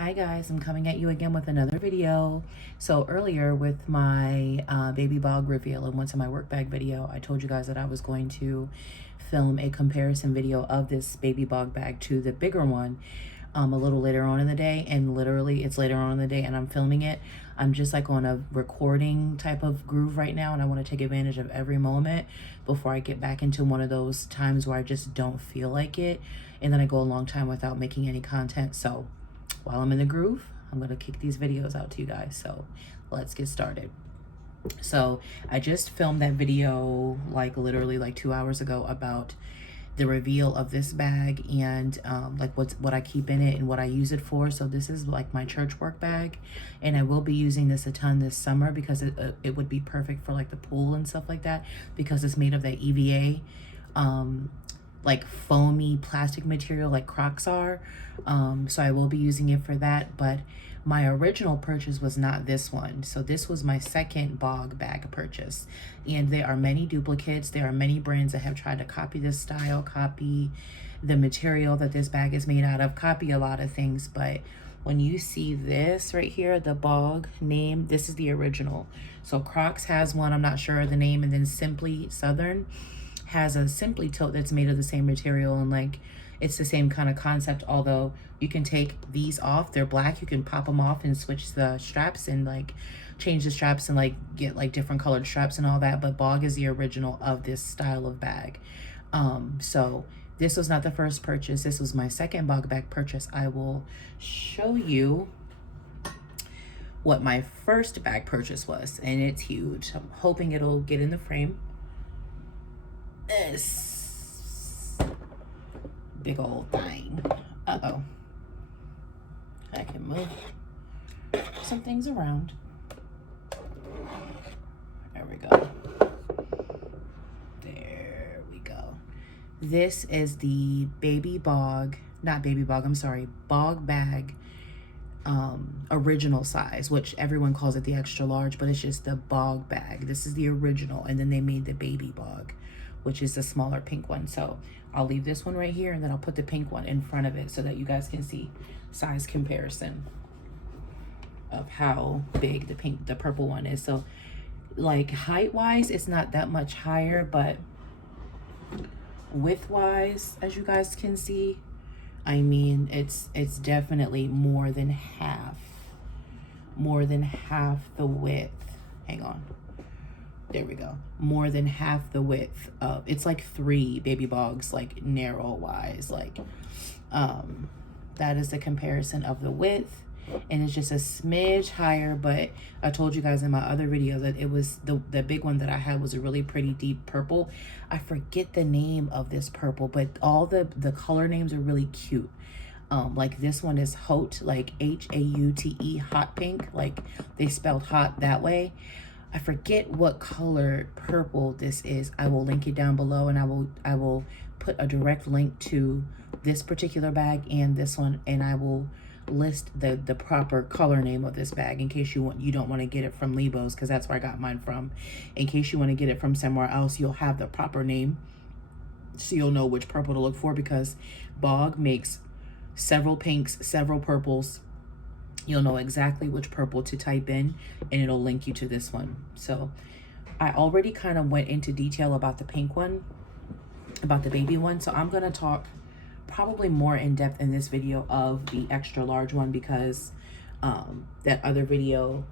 Hi guys, I'm coming at you again with another video. So earlier with my baby Bogg reveal and once in my work bag video, I told you guys that I was going to film a comparison video of this baby Bogg bag to the bigger one a little later on in the day. And literally it's later on in the day and I'm filming it. I'm just like on a recording type of groove right now, and I want to take advantage of every moment before I get back into one of those times where I just don't feel like it, and then I go a long time without making any content. So while I'm in the groove, I'm going to kick these videos out to you guys. So let's get started. So I just filmed that video like literally like 2 hours ago about the reveal of this bag and like what I keep in it and what I use it for. So this is like my church work bag, and I will be using this a ton this summer because it would be perfect for like the pool and stuff like that, because it's made of that EVA like foamy plastic material like Crocs are. So I will be using it for that, but my original purchase was not this one. So this was my second Bogg bag purchase, and there are many duplicates. There are many brands that have tried to copy this style, copy the material that this bag is made out of, copy a lot of things. But when you see this right here, the Bogg name, this is the original. So Crocs has one, I'm not sure of the name, and then Simply Southern has a Simply tote that's made of the same material, and like it's the same kind of concept, although you can take these off. They're black. You can pop them off and switch the straps and like change the straps and like get like different colored straps and all that. But Bogg is the original of this style of bag. So this was not the first purchase. This was my second Bogg bag purchase. I will show you what my first bag purchase was, and it's huge. I'm hoping it'll get in the frame. This big old thing. Uh-oh. I can move some things around. There we go. There we go. This is the baby Bogg, not baby Bogg, I'm sorry, Bogg bag original size, which everyone calls it the extra large, but it's just the Bogg bag. This is the original, and then they made the baby Bogg, which is the smaller pink one. So I'll leave this one right here, and then I'll put the pink one in front of it so that you guys can see size comparison of how big the purple one is. So like height wise, it's not that much higher, but width wise, as you guys can see, I mean, it's definitely more than half the width. Hang on. There we go. More than half the width of, it's like 3 baby Boggs, like narrow wise, like that is the comparison of the width, and it's just a smidge higher. But I told you guys in my other video that it was the big one that I had was a really pretty deep purple. I forget the name of this purple, but all the color names are really cute. Like this one is Haute, like H-A-U-T-E, hot pink, like they spelled hot that way. I forget what color purple this is. I will link it down below, and I will put a direct link to this particular bag and this one, and I will list the proper color name of this bag in case you don't want to get it from Lebo's, because that's where I got mine from. In case you want to get it from somewhere else, you'll have the proper name, so you'll know which purple to look for, because Bogg makes several pinks, several purples. You'll know exactly which purple to type in, and it'll link you to this one. So I already kind of went into detail about the pink one, about the baby one. So I'm going to talk probably more in depth in this video of the extra large one, because that other video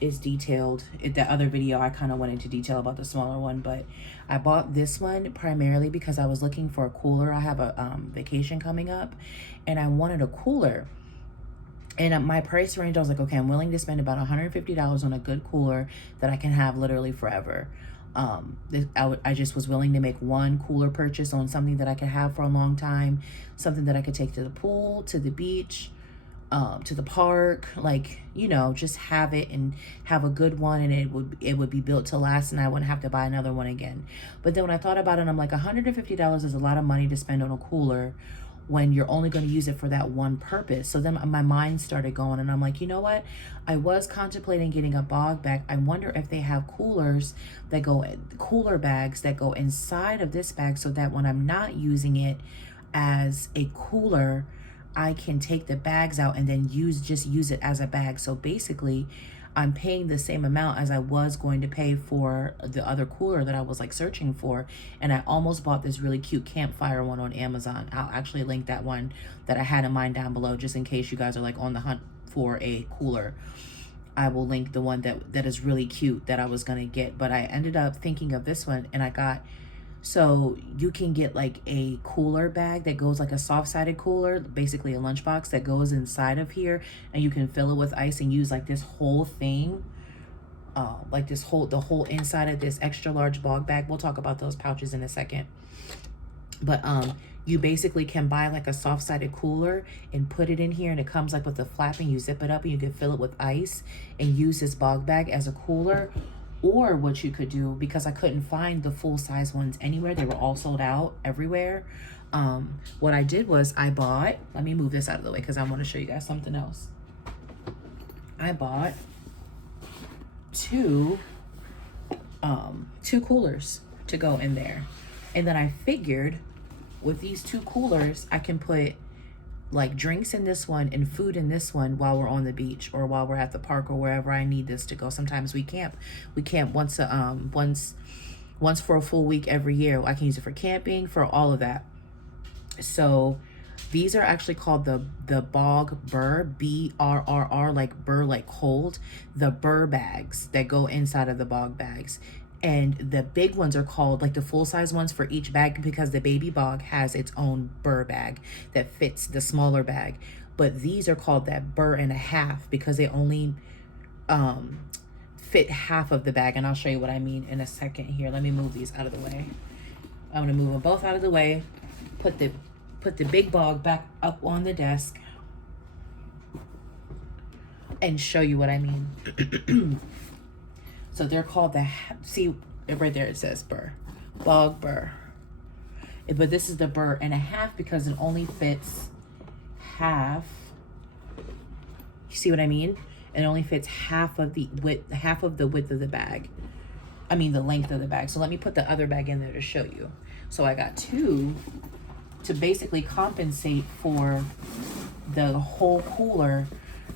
is detailed. That other video I kind of went into detail about the smaller one, but I bought this one primarily because I was looking for a cooler. I have a vacation coming up, and I wanted a cooler. And my price range, I was like, okay, I'm willing to spend about $150 on a good cooler that I can have literally forever. I just was willing to make one cooler purchase on something that I could have for a long time, something that I could take to the pool, to the beach, to the park, like, you know, just have it and have a good one, and it would be built to last, and I wouldn't have to buy another one again. But then when I thought about it, I'm like, $150 is a lot of money to spend on a cooler when you're only going to use it for that one purpose. So then my mind started going, and I'm like, you know what? I was contemplating getting a Bogg bag. I wonder if they have cooler bags that go inside of this bag, so that when I'm not using it as a cooler, I can take the bags out and then just use it as a bag. So basically, I'm paying the same amount as I was going to pay for the other cooler that I was like searching for. And I almost bought this really cute campfire one on Amazon. I'll actually link that one that I had in mind down below, just in case you guys are like on the hunt for a cooler. I will link the one that is really cute that I was gonna get, but I ended up thinking of this one, and I got, so you can get like a cooler bag that goes like a soft-sided cooler, basically a lunchbox that goes inside of here, and you can fill it with ice and use like this whole thing, like the whole inside of this extra large Bogg bag. We'll talk about those pouches in a second. But you basically can buy like a soft-sided cooler and put it in here, and it comes like with a flap, and you zip it up and you can fill it with ice and use this Bogg bag as a cooler. Or what you could do, because I couldn't find the full-size ones anywhere, they were all sold out everywhere. What I did was I bought, let me move this out of the way because I want to show you guys something else. I bought two coolers to go in there. And then I figured with these two coolers, I can put like drinks in this one and food in this one while we're on the beach or while we're at the park or wherever I need this to go. Sometimes we camp once for a full week every year. I can use it for camping, for all of that. So these are actually called the Bogg Burr, B-R-R-R, like Burr, like cold, the Burr bags that go inside of the Bogg bags. And the big ones are called, like the full-size ones for each bag, because the baby Bogg has its own Burr bag that fits the smaller bag. But these are called that Burr and a half because they only fit half of the bag. And I'll show you what I mean in a second here. Let me move these out of the way. I'm going to move them both out of the way. Put the big Bogg back up on the desk and show you what I mean. So they're called see right there, it says Burr, Bogg Burr. But this is the Burr and a half because it only fits half. You see what I mean? It only fits half of the width of the bag. I mean the length of the bag. So let me put the other bag in there to show you. So I got two to basically compensate for the whole cooler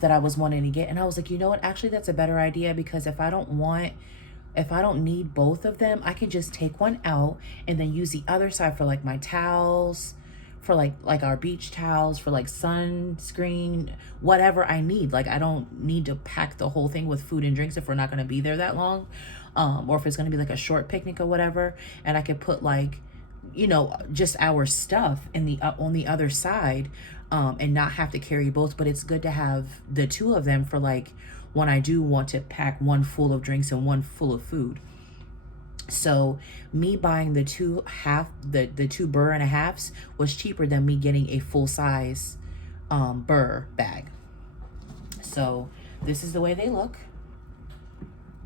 that I was wanting to get. And I was like, you know what, actually that's a better idea, because if I don't need both of them, I can just take one out and then use the other side for like my towels, for like our beach towels, for like sunscreen, whatever I need. Like I don't need to pack the whole thing with food and drinks if we're not going to be there that long, or if it's going to be like a short picnic or whatever. And I could put like, you know, just our stuff in the on the other side, and not have to carry both. But it's good to have the two of them for like when I do want to pack one full of drinks and one full of food. So me buying the two Burr and a halves was cheaper than me getting a full size Burr bag. So this is the way they look,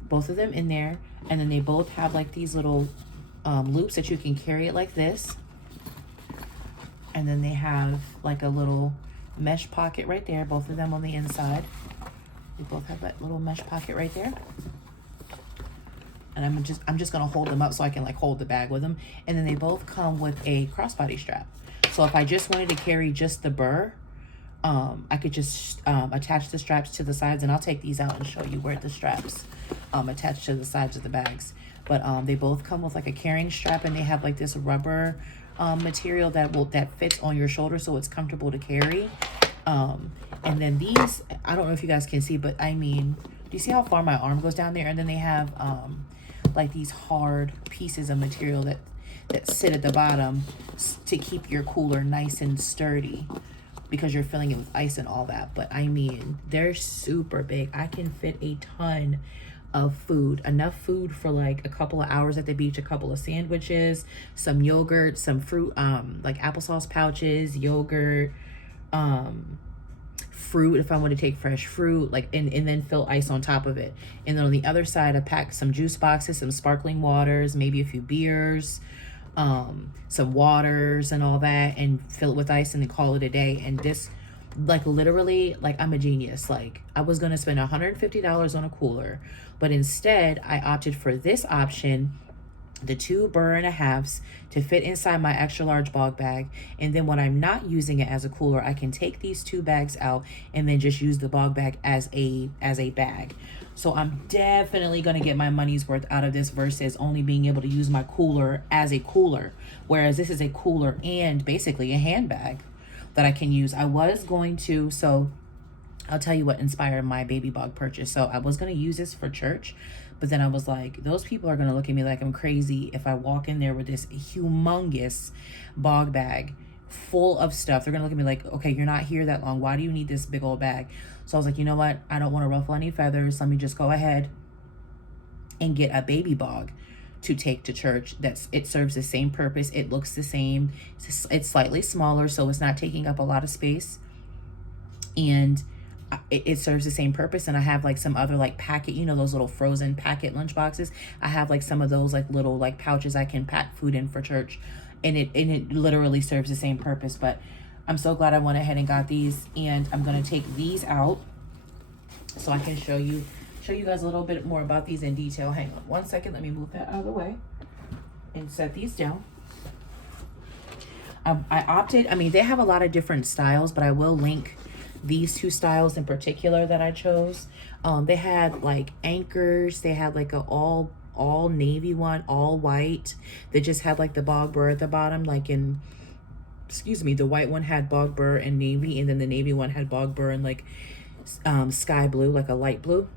both of them in there. And then they both have like these little loops that you can carry it like this. And then they have like a little mesh pocket right there, both of them on the inside. They both have that little mesh pocket right there. And I'm just gonna hold them up so I can like hold the bag with them. And then they both come with a crossbody strap. So if I just wanted to carry just the Burr, I could just attach the straps to the sides, and I'll take these out and show you where the straps attach to the sides of the bags. But they both come with like a carrying strap, and they have like this rubber material that fits on your shoulder, so it's comfortable to carry. And then these, I don't know if you guys can see, but I mean, do you see how far my arm goes down there? And then they have like these hard pieces of material that sit at the bottom to keep your cooler nice and sturdy, because you're filling it with ice and all that. But I mean, they're super big. I can fit a ton of food, enough food for like a couple of hours at the beach, a couple of sandwiches, some yogurt, some fruit, like applesauce pouches, yogurt, fruit if I want to take fresh fruit, like, and then fill ice on top of it. And then on the other side, I pack some juice boxes, some sparkling waters, maybe a few beers, some waters and all that, and fill it with ice and then call it a day. And this, like, literally, like, I'm a genius. Like, I was gonna spend $150 on a cooler, but instead I opted for this option the 2 Burr and a halves to fit inside my extra large Bogg bag. And then when I'm not using it as a cooler, I can take these 2 bags out and then just use the Bogg bag as a bag. So I'm definitely going to get my money's worth out of this versus only being able to use my cooler as a cooler. Whereas this is a cooler and basically a handbag that I can use. I was going to, so I'll tell you what inspired my baby Bogg purchase. So I was going to use this for church, but then I was like, those people are going to look at me like I'm crazy if I walk in there with this humongous Bogg bag full of stuff. They're going to look at me like, okay, you're not here that long. Why do you need this big old bag? So I was like, you know what? I don't want to ruffle any feathers. Let me just go ahead and get a baby Bogg to take to church. It serves the same purpose. It looks the same. It's slightly smaller, so it's not taking up a lot of space. And it serves the same purpose. And I have like some other like packet, you know, those little frozen packet lunch boxes. I have like some of those like little like pouches I can pack food in for church. And it literally serves the same purpose. But I'm so glad I went ahead and got these. And I'm going to take these out so I can show you guys a little bit more about these in detail. Hang on one second. Let me move that out of the way and set these down. I opted, I mean, they have a lot of different styles, but I will link these 2 styles in particular that I chose. They had like anchors. They had like a all navy one, all white. They just had like the Bogg Burr at the bottom, like in, excuse me, the white one had Bogg Burr and navy, and then the navy one had Bogg Burr and like sky blue, like a light blue.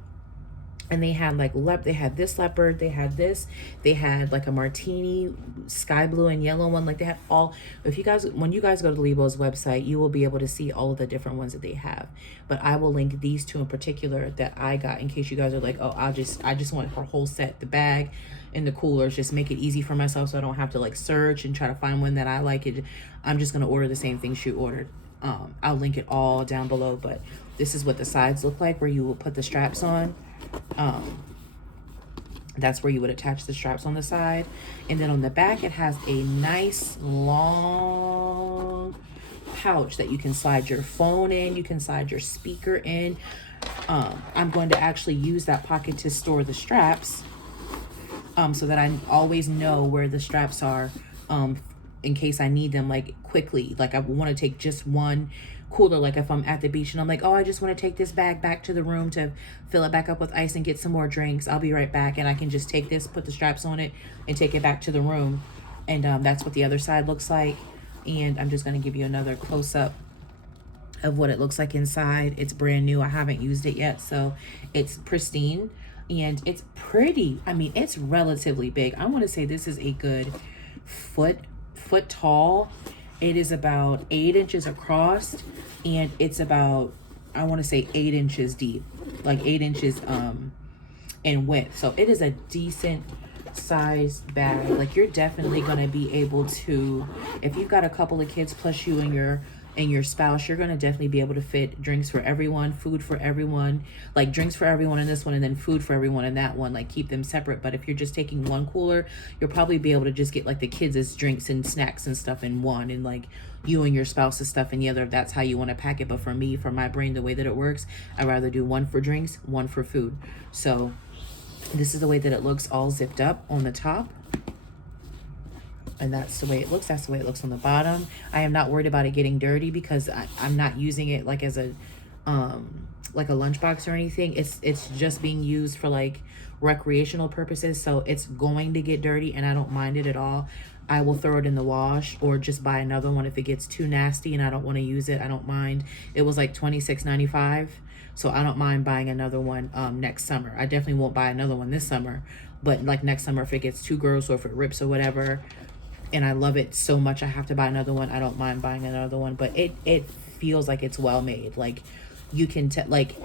And they had like they had this leopard, they had this, they had like a martini, sky blue and yellow one. Like they had all, if you guys, when you guys go to Lebo's website, you will be able to see all of the different ones that they have. But I will link these 2 in particular that I got in case you guys are like, oh, I just want her whole set, the bag and the coolers, just make it easy for myself so I don't have to like search and try to find one that I like. I'm just going to order the same thing she ordered. I'll link it all down below, but this is what the sides look like where you will put the straps on. That's where you would attach the straps on the side, and then on the back it has a nice long pouch that you can slide your phone in, you can slide your speaker in. I'm going to actually use that pocket to store the straps, so that I always know where the straps are, in case I need them like quickly. Like I want to take just one cooler, like if I'm at the beach and I'm like, oh, I just want to take this bag back to the room to fill it back up with ice and get some more drinks. I'll be right back. And I can just take this, put the straps on it, and take it back to the room. And that's what the other side looks like. And I'm just going to give you another close-up of what it looks like inside. It's brand new. I haven't used it yet, so it's pristine. And it's pretty. I mean, it's relatively big. I want to say this is a good foot tall. It is about 8 inches across, and it's about, I want to say 8 inches deep, like 8 inches in width. So it is a decent sized bag. Like you're definitely going to be able to, if you've got a couple of kids plus you and your spouse, you're going to definitely be able to fit drinks for everyone, food for everyone, like drinks for everyone in this one, and then food for everyone in that one. Like keep them separate. But if you're just taking one cooler, you'll probably be able to just get like the kids' drinks and snacks and stuff in one, and like you and your spouse's stuff in the other, if that's how you want to pack it. But for me, for my brain, the way that it works, I'd rather do one for drinks, one for food. So this is the way that it looks, all zipped up on the top. And that's the way it looks. That's the way it looks on the bottom. I am not worried about it getting dirty because I'm not using it like as a like a lunchbox or anything. It's just being used for like recreational purposes. So it's going to get dirty, and I don't mind it at all. I will throw it in the wash or just buy another one if it gets too nasty and I don't want to use it. I don't mind. It was like $26.95. So I don't mind buying another one next summer. I definitely won't buy another one this summer, but like next summer, if it gets too gross or if it rips or whatever, and I love it so much I have to buy another one, I don't mind buying another one. But it feels like it's well made. Like you can like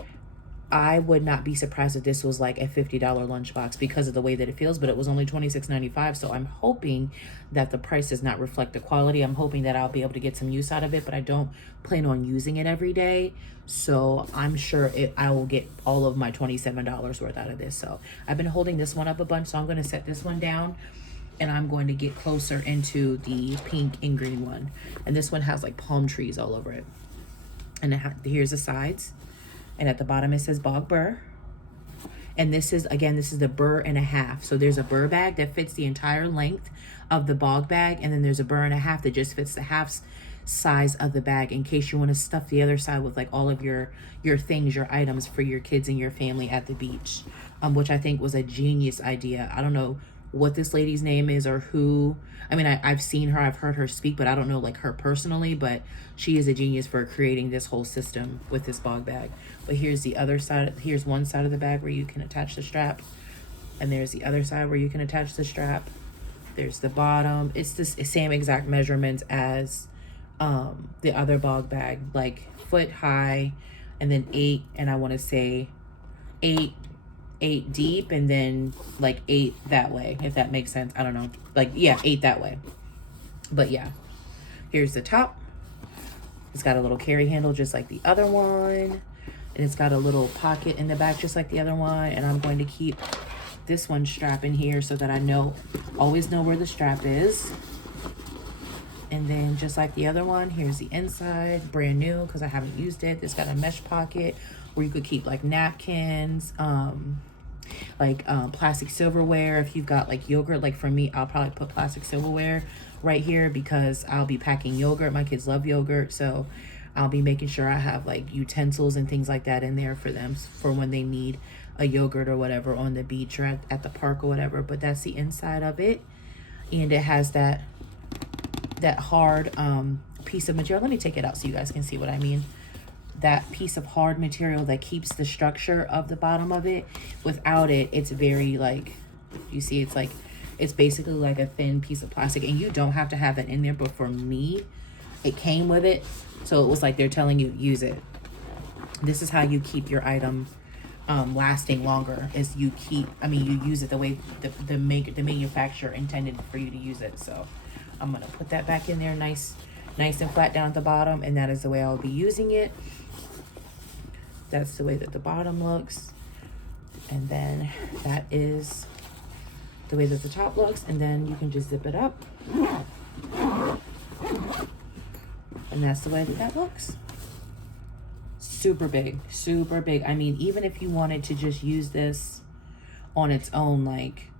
I would not be surprised if this was like a $50 lunchbox because of the way that it feels, but it was only $26.95. So I'm hoping that the price does not reflect the quality. I'm hoping that I'll be able to get some use out of it, but I don't plan on using it every day. So I'm sure I will get all of my $27 worth out of this. So I've been holding this one up a bunch, so I'm going to set this one down. And I'm going to get closer into the pink and green one. And this one has like palm trees all over it. And here's the sides. And at the bottom it says Bogg Burr. And this is, again, this is the Burr and a half. So there's a Burr bag that fits the entire length of the Bogg bag, and then there's a Burr and a half that just fits the half size of the bag in case you want to stuff the other side with like all of your things, your items for your kids and your family at the beach, which I think was a genius idea. I don't know what this lady's name is or who. I mean, I've seen her, I've heard her speak, but I don't know like her personally, but she is a genius for creating this whole system with this Bogg bag. But here's the other side. Here's one side of the bag where you can attach the strap, and there's the other side where you can attach the strap. There's the bottom. It's the same exact measurements as the other Bogg bag, like foot high, and then 8, and I want to say 8 deep, and then like 8 that way, if that makes sense. I don't know, like, yeah, 8 that way. But yeah, here's the top. It's got a little carry handle just like the other one, and it's got a little pocket in the back just like the other one. And I'm going to keep this one strap in here so that I always know where the strap is. And then just like the other one, here's the inside, brand new because I haven't used it. It's got a mesh pocket where you could keep like napkins, plastic silverware. If you've got like yogurt, like for me, I'll probably put plastic silverware right here because I'll be packing yogurt. My kids love yogurt, so I'll be making sure I have like utensils and things like that in there for them for when they need a yogurt or whatever on the beach or at the park or whatever. But that's the inside of it, and it has that hard piece of material. Let me take it out so you guys can see what I mean. That piece of hard material that keeps the structure of the bottom of it. Without it, it's very like, you see, it's like, it's basically like a thin piece of plastic, and you don't have to have that in there, but for me, it came with it. So it was like they're telling you, use it. This is how you keep your item lasting longer, is you use it the way the manufacturer intended for you to use it. So I'm gonna put that back in there nice and flat down at the bottom, and that is the way I'll be using it. That's the way that the bottom looks, and then that is the way that the top looks, and then you can just zip it up, and that's the way that looks. Super big, super big. I mean, even if you wanted to just use this on its own, like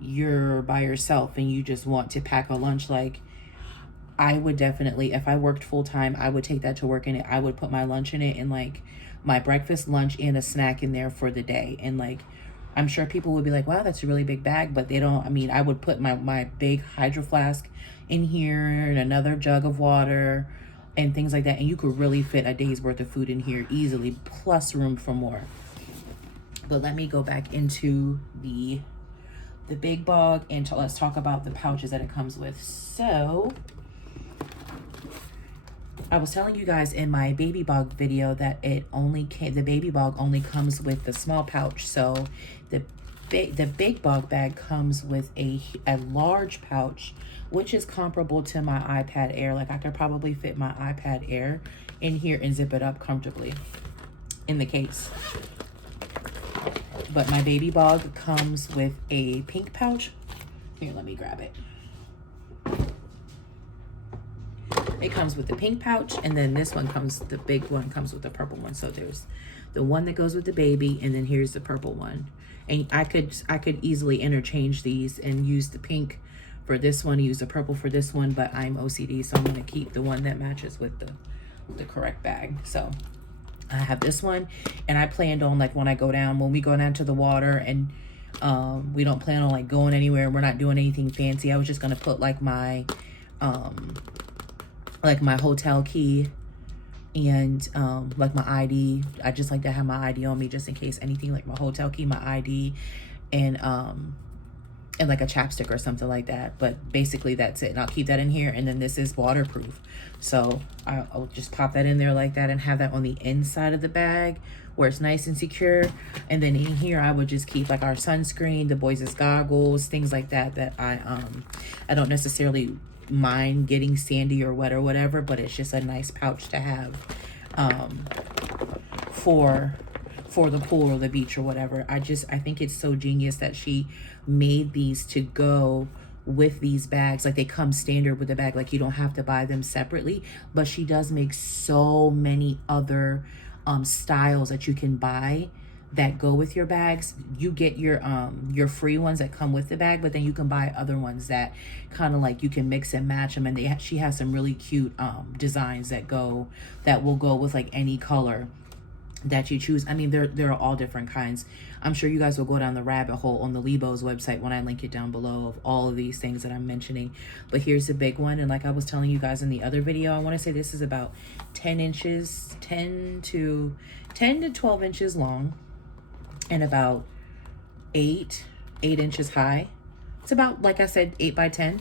you're by yourself and you just want to pack a lunch, like I would definitely, if I worked full time, I would take that to work in it. I would put my lunch in it, and like my breakfast, lunch, and a snack in there for the day. And like, I'm sure people would be like, wow, that's a really big bag, but they don't. I mean, I would put my big hydro flask in here and another jug of water and things like that. And you could really fit a day's worth of food in here easily, plus room for more. But let me go back into the big Bogg, and let's talk about the pouches that it comes with. So I was telling you guys in my baby Bogg video that the baby Bogg only comes with the small pouch. So the big Bogg bag comes with a large pouch, which is comparable to my iPad Air. Like I could probably fit my iPad Air in here and zip it up comfortably in the case. But my baby Bogg comes with a pink pouch. Here, let me grab it. It comes with the pink pouch, and then this one the big one comes with the purple one. So there's the one that goes with the baby, and then here's the purple one. And I could easily interchange these and use the pink for this one, use the purple for this one, but I'm OCD, so I'm gonna keep the one that matches with the correct bag. So I have this one, and I planned on, like, when we go down to the water, and we don't plan on like going anywhere, we're not doing anything fancy. I was just gonna put like my hotel key and like my ID. I just like to have my ID on me just in case anything, like my hotel key, my ID, and like a chapstick or something like that. But basically that's it, and I'll keep that in here. And then this is waterproof, so I'll just pop that in there like that and have that on the inside of the bag where it's nice and secure. And then in here I would just keep like our sunscreen, the boys' goggles, things like that I don't necessarily mind getting sandy or wet or whatever, but it's just a nice pouch to have for the pool or the beach or whatever. I think it's so genius that she made these to go with these bags. Like they come standard with the bag, like you don't have to buy them separately. But she does make so many other styles that you can buy that go with your bags. You get your free ones that come with the bag, but then you can buy other ones that kind of like you can mix and match them, and she has some really cute designs that will go with like any color that you choose. I mean, there are all different kinds. I'm sure you guys will go down the rabbit hole on the Lebo's website when I link it down below of all of these things that I'm mentioning. But here's the big one, and like I was telling you guys in the other video, I want to say this is about 10 inches, 10 to 12 inches long, and about 8 inches high. It's about, like I said, 8 by 10.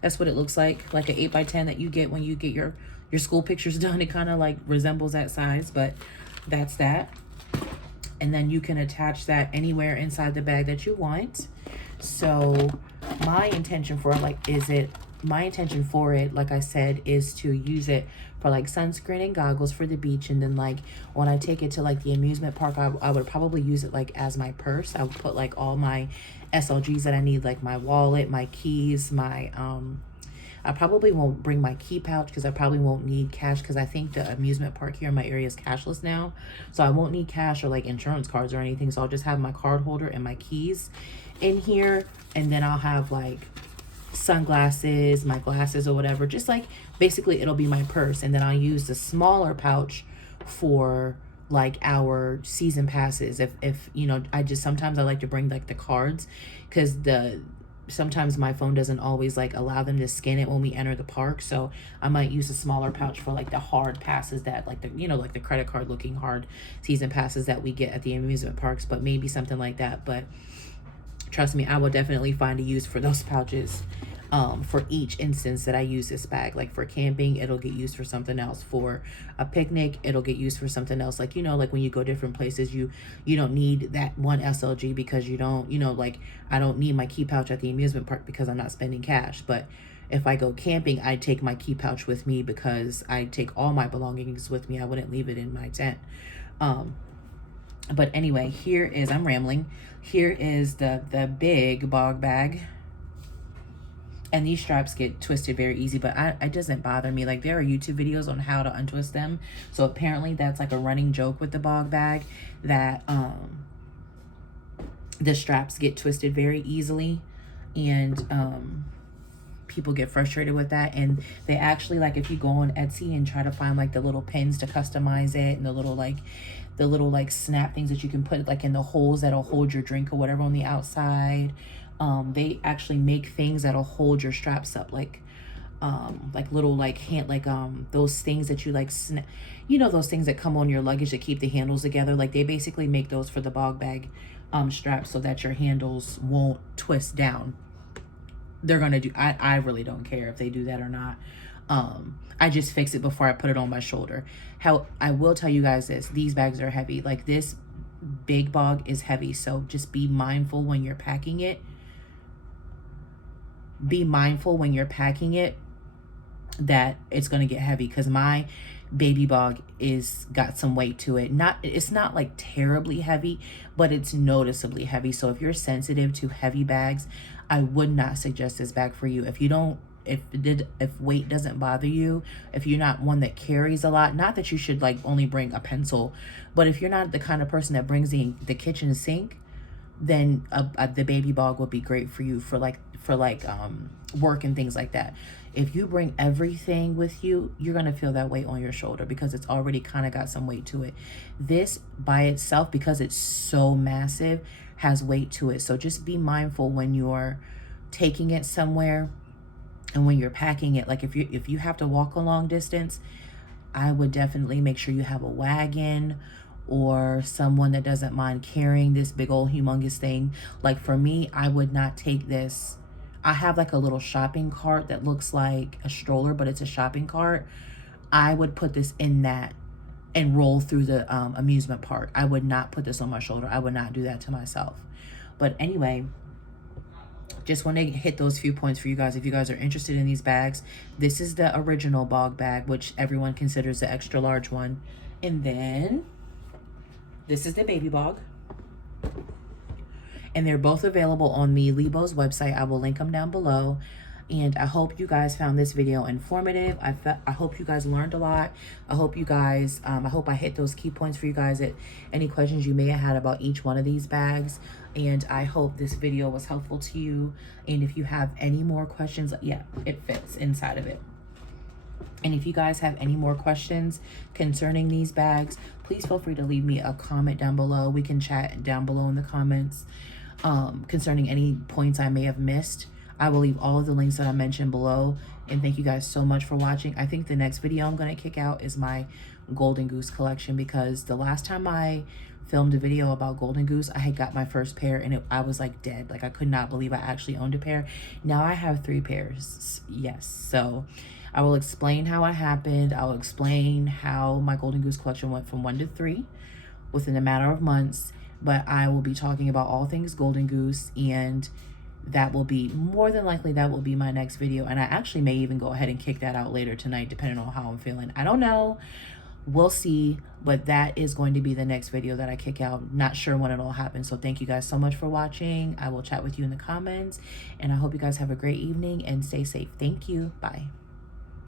That's what it looks like an 8 by 10 that you get when you get your school pictures done. It kind of like resembles that size, but that's that. And then you can attach that anywhere inside the bag that you want. So my intention for it, like I said, is to use it for like sunscreen and goggles for the beach. And then like when I take it to like the amusement park, I would probably use it like as my purse. I would put like all my SLGs that I need, like my wallet, my keys, my I probably won't bring my key pouch because I probably won't need cash, because I think the amusement park here in my area is cashless now. So I won't need cash or like insurance cards or anything. So I'll just have my card holder and my keys in here. And then I'll have like sunglasses, my glasses or whatever. Just like basically it'll be my purse. And then I'll use the smaller pouch for like our season passes. If you know, sometimes I like to bring like the cards, because sometimes my phone doesn't always like allow them to scan it when we enter the park. So I might use a smaller pouch for like the hard passes that like the, you know, like the credit card looking hard season passes that we get at the amusement parks, but maybe something like that. But trust me, I will definitely find a use for those pouches for each instance that I use this bag. Like for camping, it'll get used for something else. For a picnic, it'll get used for something else. Like, you know, like when you go different places, you don't need that one SLG because you don't, you know, like I don't need my key pouch at the amusement park because I'm not spending cash. But if I go camping, I take my key pouch with me because I take all my belongings with me. I wouldn't leave it in my tent. But anyway, here is, I'm rambling. Here is the big Bogg bag. And these straps get twisted very easy, but it doesn't bother me. Like, there are YouTube videos on how to untwist them. So apparently that's like a running joke with the Bogg bag, that the straps get twisted very easily. And people get frustrated with that. And they actually, like, if you go on Etsy and try to find like the little pins to customize it, and the little like snap things that you can put like in the holes that'll hold your drink or whatever on the outside. They actually make things that'll hold your straps up, like little like hand, like those things that you like you know, those things that come on your luggage that keep the handles together. Like, they basically make those for the Bogg bag straps so that your handles won't twist down. They're gonna do, I really don't care if they do that or not. I just fix it before I put it on my shoulder. How I will tell you guys this, these bags are heavy. Like, this big Bogg is heavy, so just be mindful when you're packing it. Be mindful when you're packing it that it's going to get heavy, because my baby Bogg is got some weight to it. It's not like terribly heavy, but it's noticeably heavy. So if you're sensitive to heavy bags, I would not suggest this bag for you. If weight doesn't bother you, if you're not one that carries a lot, not that you should like only bring a pencil, but if you're not the kind of person that brings the kitchen sink, then the baby Bogg would be great for you for work and things like that. If you bring everything with you, you're gonna feel that weight on your shoulder because it's already kind of got some weight to it. This by itself, because it's so massive, has weight to it. So just be mindful when you're taking it somewhere and when you're packing it. Like, if you have to walk a long distance, I would definitely make sure you have a wagon or someone that doesn't mind carrying this big old humongous thing. Like, for me, I would not take this. I have like a little shopping cart that looks like a stroller, but it's a shopping cart. I would put this in that and roll through the amusement park. I would not put this on my shoulder. I would not do that to myself. But anyway, just want to hit those few points for you guys. If you guys are interested in these bags, this is the original Bogg bag, which everyone considers the extra large one. And then this is the baby Bogg. And they're both available on the Lebo's website. I will link them down below. And I hope you guys found this video informative. I hope you guys learned a lot. I hope you guys, I hope I hit those key points for you guys at any questions you may have had about each one of these bags. And I hope this video was helpful to you. And if you have any more questions, yeah, it fits inside of it. And if you guys have any more questions concerning these bags, please feel free to leave me a comment down below. We can chat down below in the comments concerning any points I may have missed. I will leave all of the links that I mentioned below. And thank you guys so much for watching. I think the next video I'm going to kick out is my Golden Goose collection, because the last time I filmed a video about Golden Goose, I had got my first pair and I was like dead. Like I could not believe I actually owned a pair. Now I have 3 pairs. Yes. So I will explain how it happened. I will explain how my Golden Goose collection went from 1 to 3 within a matter of months. But I will be talking about all things Golden Goose, and that will be, more than likely, that will be my next video. And I actually may even go ahead and kick that out later tonight, depending on how I'm feeling. I don't know. We'll see. But that is going to be the next video that I kick out. Not sure when it'll happen. So thank you guys so much for watching. I will chat with you in the comments. And I hope you guys have a great evening and stay safe. Thank you. Bye.